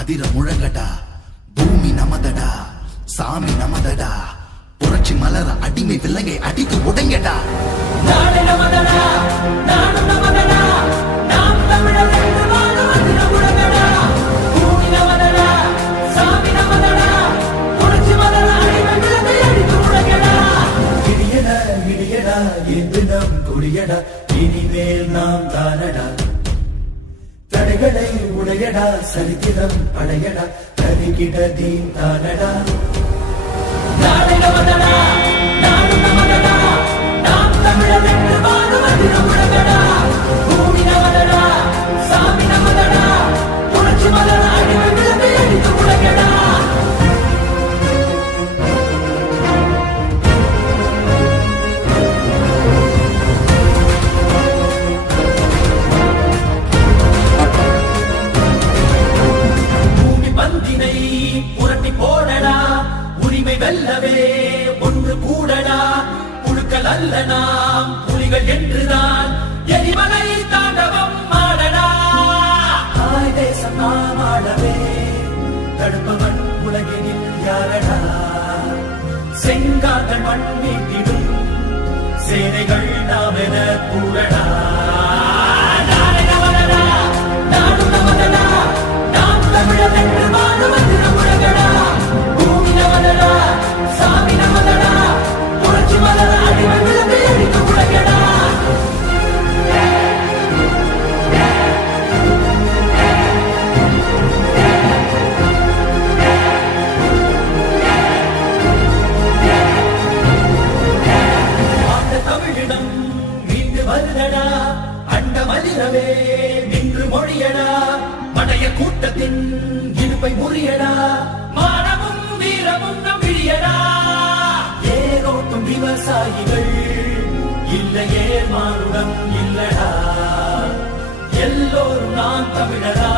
அதிர முழங்கடா, பூமி நமதடா, சாமி நமதடா, புரட்சி மலர அடிமை விலங்கை அடித்து உடைங்கடா. நாடு நமதடா, நாடு நமதடா, நாம் தமிழர் என்று வாழும் அதிர முழங்கடா, பூமி நமதடா, சாமி நமதடா, புரட்சி மலர அடிமை விலங்கை அடித்து உடைங்கடா. இடியடா இடியடா என்று நம் கொடியடா, இனிமேல் நாம் தானடா. தடைகளை உடையடா, சரித்திரம் படையடா, தருகிட தீன் தானடா. நாடு நமதடா, நாடு நமதடா, நாம் தமிழர் என்று வாழும் அதிர முழங்கடா, பூமி நமதடா, சாமி நமதடா, புரட்சி மலர அடிமை விலங்கை அடித்து உடைங்கடா. பந்தினை புரட்டி போடடா, உரிமை வெல்லவே ஒன்று கூடடா, புழுக்கள் அல்ல நாம் புலிகள் என்றுதான் எரிமலை தாண்டவம் ஆடடா. தாய் தேசம் நாம் ஆடவே தடுப்பவன் உலகினில் யாரடா. செங்கார்கள் மண் மீட்டிடும் சேனைகள் நாம் என கூடடா. நாடு நமதடா, நாடு நமதடா, நாம் தமிழர் என்று வாழும் அதிர முழங்கடா, பூமி நமதடா, சாமி நமதடா, புரட்சி மலர அடிமை விலங்கை அடித்து உடைங்கடா. ஆண்ட தமிழிடம் மீண்டு வருதடா, அண்ட மலிரவே நின்று மொழியடா, படைய கூட்டத்தின் இருப்பை முறியடா, மானமும் வீரமும் நம் விழியடா. ஏரோட்டும் விவசாயிகள் இல்லையே மானுடம் இல்லடா. எல்லோரும் நாம் தமிழரா.